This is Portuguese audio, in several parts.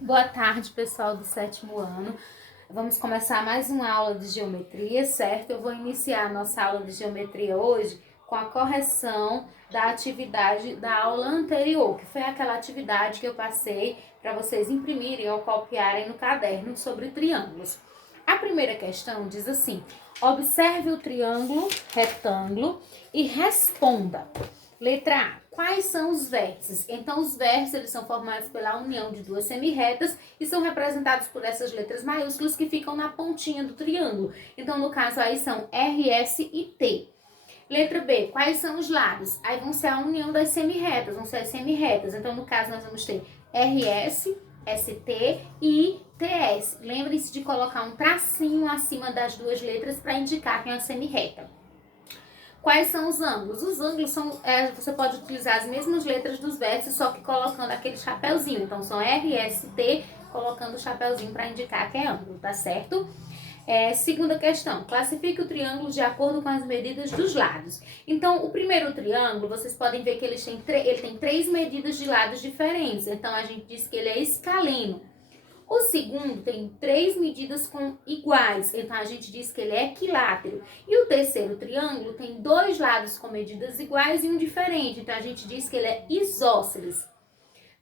Boa tarde, pessoal do 7º ano. Vamos começar mais uma aula de geometria, certo? Eu vou iniciar a nossa aula de geometria hoje com a correção da atividade da aula anterior, que foi aquela atividade que eu passei para vocês imprimirem ou copiarem no caderno sobre triângulos. A primeira questão diz assim: observe o triângulo retângulo e responda. Letra A. Quais são os vértices? Então, os vértices eles são formados pela união de duas semirretas e são representados por essas letras maiúsculas que ficam na pontinha do triângulo. Então, no caso aí são R, S e T. Letra B. Quais são os lados? Aí vão ser a união das semirretas, vão ser as semirretas. Então, no caso, nós vamos ter RS, ST e TS. Lembre-se de colocar um tracinho acima das duas letras para indicar que é uma semirreta. Quais são os ângulos? Os ângulos são, você pode utilizar as mesmas letras dos vértices, só que colocando aquele chapéuzinho. Então, são R, S, T, colocando o chapéuzinho para indicar que é ângulo, tá certo? Segunda questão, classifique o triângulo de acordo com as medidas dos lados. Então, o primeiro triângulo, vocês podem ver que ele tem 3 medidas de lados diferentes. Então, a gente diz que ele é escaleno. O segundo tem 3 medidas iguais, então a gente diz que ele é equilátero. E o terceiro triângulo tem 2 lados com medidas iguais e um diferente, então a gente diz que ele é isósceles.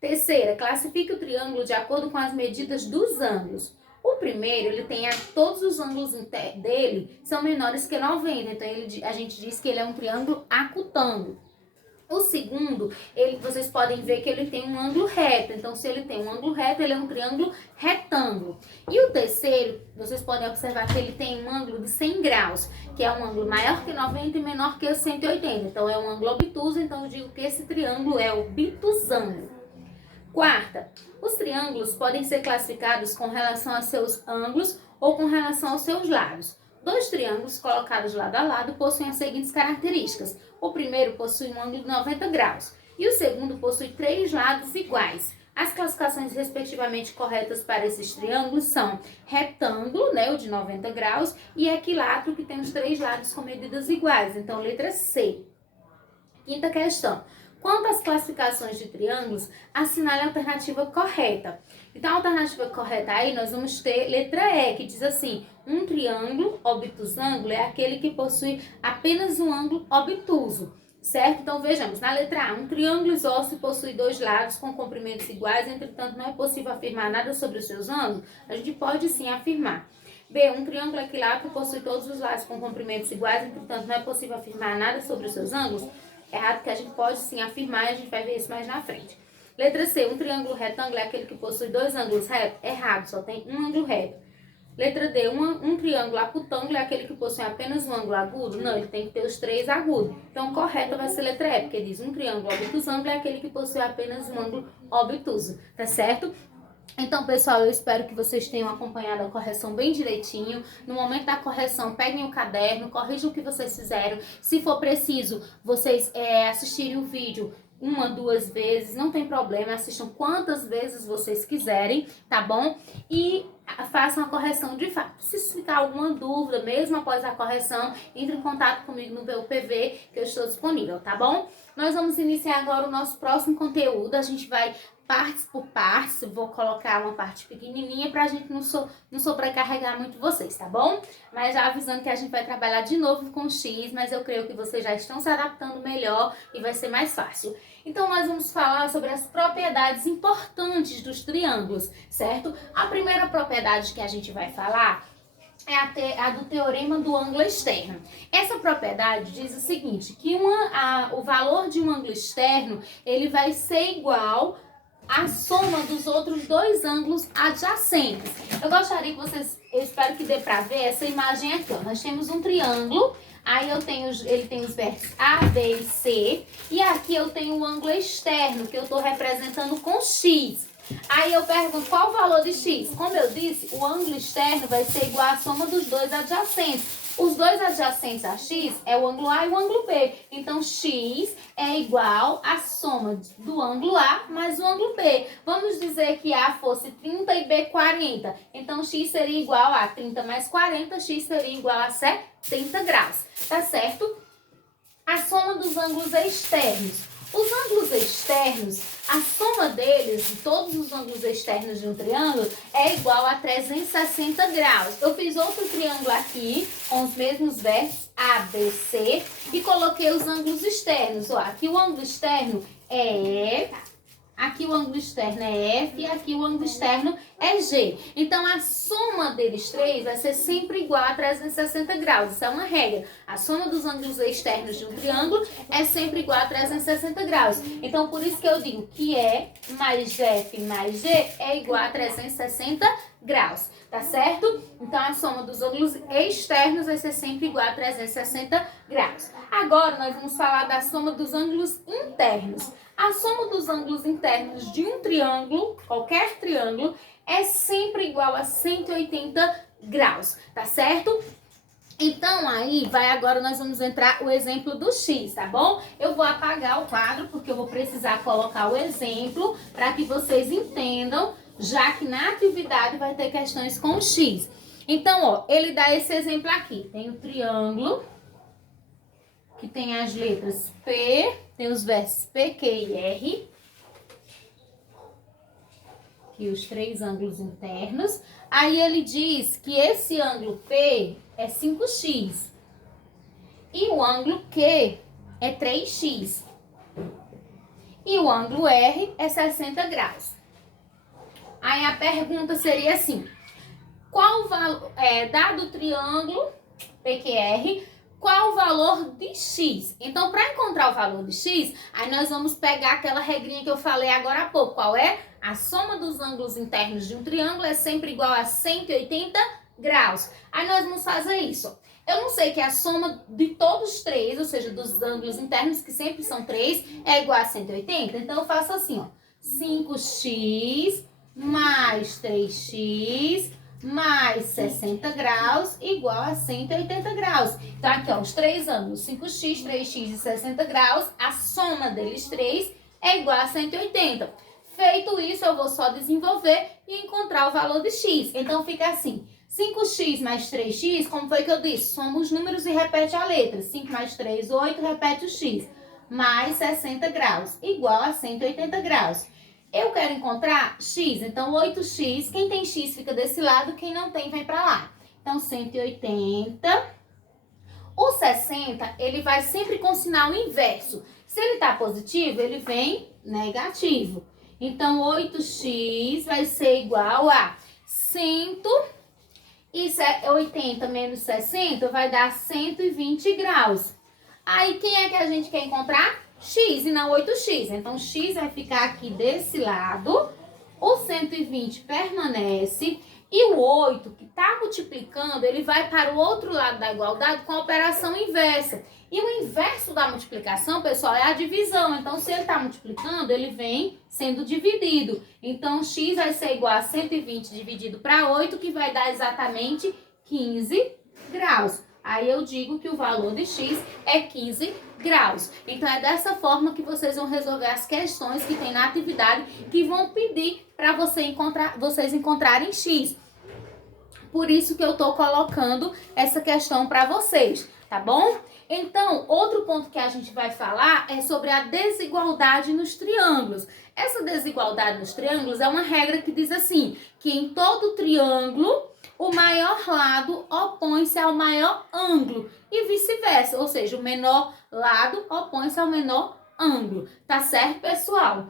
Terceira, classifique o triângulo de acordo com as medidas dos ângulos. O primeiro, ele tem todos os ângulos dele são menores que 90, então a gente diz que ele é um triângulo acutângulo. O segundo, vocês podem ver que ele tem um ângulo reto. Então, se ele tem um ângulo reto, ele é um triângulo retângulo. E o terceiro, vocês podem observar que ele tem um ângulo de 100 graus, que é um ângulo maior que 90 e menor que 180. Então, é um ângulo obtuso. Então, eu digo que esse triângulo é obtusângulo. Quarta, os triângulos podem ser classificados com relação a seus ângulos ou com relação aos seus lados. 2 triângulos colocados lado a lado possuem as seguintes características. O primeiro possui um ângulo de 90 graus e o segundo possui 3 lados iguais. As classificações respectivamente corretas para esses triângulos são retângulo, o de 90 graus, e equilátero, que tem os 3 lados com medidas iguais. Então, letra C. Quinta questão. Quanto às classificações de triângulos, assinale a alternativa correta. Então, a alternativa correta aí, nós vamos ter letra E, que diz assim: um triângulo obtusângulo é aquele que possui apenas um ângulo obtuso, certo? Então, vejamos, na letra A, um triângulo isósceles possui 2 lados com comprimentos iguais, entretanto, não é possível afirmar nada sobre os seus ângulos. A gente pode sim afirmar. B, um triângulo equilátero possui todos os lados com comprimentos iguais, entretanto, não é possível afirmar nada sobre os seus ângulos. Errado, que a gente pode sim afirmar e a gente vai ver isso mais na frente. Letra C, um triângulo retângulo é aquele que possui 2 ângulos retos. Errado, só tem um ângulo reto. Letra D, um triângulo acutângulo é aquele que possui apenas um ângulo agudo. Não, ele tem que ter os 3 agudos. Então, correto vai ser letra E, porque diz um triângulo obtusângulo é aquele que possui apenas um ângulo obtuso, tá certo? Então, pessoal, eu espero que vocês tenham acompanhado a correção bem direitinho. No momento da correção, peguem o caderno, corrijam o que vocês fizeram. Se for preciso, vocês assistirem o vídeo 1, 2 vezes, não tem problema, assistam quantas vezes vocês quiserem, tá bom? E façam a correção de fato. Se ficar alguma dúvida, mesmo após a correção, entre em contato comigo no meu PV, que eu estou disponível, tá bom? Nós vamos iniciar agora o nosso próximo conteúdo. A gente vai partes por partes, vou colocar uma parte pequenininha pra gente não sobrecarregar muito vocês, tá bom? Mas já avisando que a gente vai trabalhar de novo com X, mas eu creio que vocês já estão se adaptando melhor e vai ser mais fácil. Então, nós vamos falar sobre as propriedades importantes dos triângulos, certo? A primeira propriedade que a gente vai falar é a do teorema do ângulo externo. Essa propriedade diz o seguinte, que o valor de um ângulo externo, ele vai ser igual a soma dos outros 2 ângulos adjacentes. Eu espero que dê pra ver essa imagem aqui, ó. Nós temos um triângulo, aí ele tem os vértices A, B e C, e aqui eu tenho o ângulo externo, que eu tô representando com X. Aí eu pergunto, qual o valor de X? Como eu disse, o ângulo externo vai ser igual à soma dos 2 adjacentes. Os 2 adjacentes a X é o ângulo A e o ângulo B. Então, X é igual à soma do ângulo A mais o ângulo B. Vamos dizer que A fosse 30 e B 40. Então, X seria igual a 30 mais 40, X seria igual a 70 graus. Tá certo? A soma dos ângulos externos. Os ângulos externos A soma deles, de todos os ângulos externos de um triângulo, é igual a 360 graus. Eu fiz outro triângulo aqui, com os mesmos vértices, A, B, C, e coloquei os ângulos externos. Ó, aqui o ângulo externo é E, aqui o ângulo externo é F e aqui o ângulo externo é G. Então, a soma deles três vai ser sempre igual a 360 graus. Isso é uma regra. A soma dos ângulos externos de um triângulo é sempre igual a 360 graus. Então, por isso que eu digo que E mais F mais G é igual a 360 graus. Tá certo? Então, a soma dos ângulos externos vai ser sempre igual a 360 graus. Agora, nós vamos falar da soma dos ângulos internos. A soma dos ângulos internos de um triângulo, qualquer triângulo, é sempre igual a 180 graus, tá certo? Então, aí, agora nós vamos entrar o exemplo do X, tá bom? Eu vou apagar o quadro, porque eu vou precisar colocar o exemplo para que vocês entendam, já que na atividade vai ter questões com o X. Então, ó, ele dá esse exemplo aqui. Tem o triângulo, que tem as letras P, tem os vértices P, Q e R. Aqui os três ângulos internos. Aí ele diz que esse ângulo P é 5x. E o ângulo Q é 3x. E o ângulo R é 60 graus. Aí a pergunta seria assim: qual o valor, dado o triângulo PQR, qual o valor de x? Então, para encontrar o valor de x, aí nós vamos pegar aquela regrinha que eu falei agora há pouco. Qual é? A soma dos ângulos internos de um triângulo é sempre igual a 180 graus. Aí nós vamos fazer isso. Eu não sei que a soma de todos os três, ou seja, dos ângulos internos, que sempre são 3, é igual a 180. Então, eu faço assim, ó. 5x mais 3x mais 60 graus igual a 180 graus. Então, aqui, ó, os três ângulos, 5x, 3x e 60 graus, a soma deles três é igual a 180. Feito isso, eu vou só desenvolver e encontrar o valor de x. Então, fica assim, 5x mais 3x, como foi que eu disse? Soma os números e repete a letra. 5 mais 3, 8, repete o x. Mais 60 graus, igual a 180 graus. Eu quero encontrar x, então 8x, quem tem x fica desse lado, quem não tem vem pra lá. Então, 180. O 60, ele vai sempre com sinal inverso. Se ele tá positivo, ele vem negativo. Então, 8x vai ser igual a 180 menos 60 vai dar 120 graus. Aí, quem é que a gente quer encontrar? X e não 8x. Então, x vai ficar aqui desse lado, o 120 permanece e o 8, que está multiplicando, ele vai para o outro lado da igualdade com a operação inversa. E o inverso da multiplicação, pessoal, é a divisão. Então, se ele está multiplicando, ele vem sendo dividido. Então, x vai ser igual a 120 dividido para 8, que vai dar exatamente 15 graus. Aí eu digo que o valor de x é 15 graus. Então, é dessa forma que vocês vão resolver as questões que tem na atividade que vão pedir para vocês encontrarem x. Por isso que eu estou colocando essa questão para vocês, tá bom? Então, outro ponto que a gente vai falar é sobre a desigualdade nos triângulos. Essa desigualdade nos triângulos é uma regra que diz assim, que em todo triângulo, o maior lado opõe-se ao maior ângulo e vice-versa, ou seja, o menor lado opõe-se ao menor ângulo, tá certo, pessoal?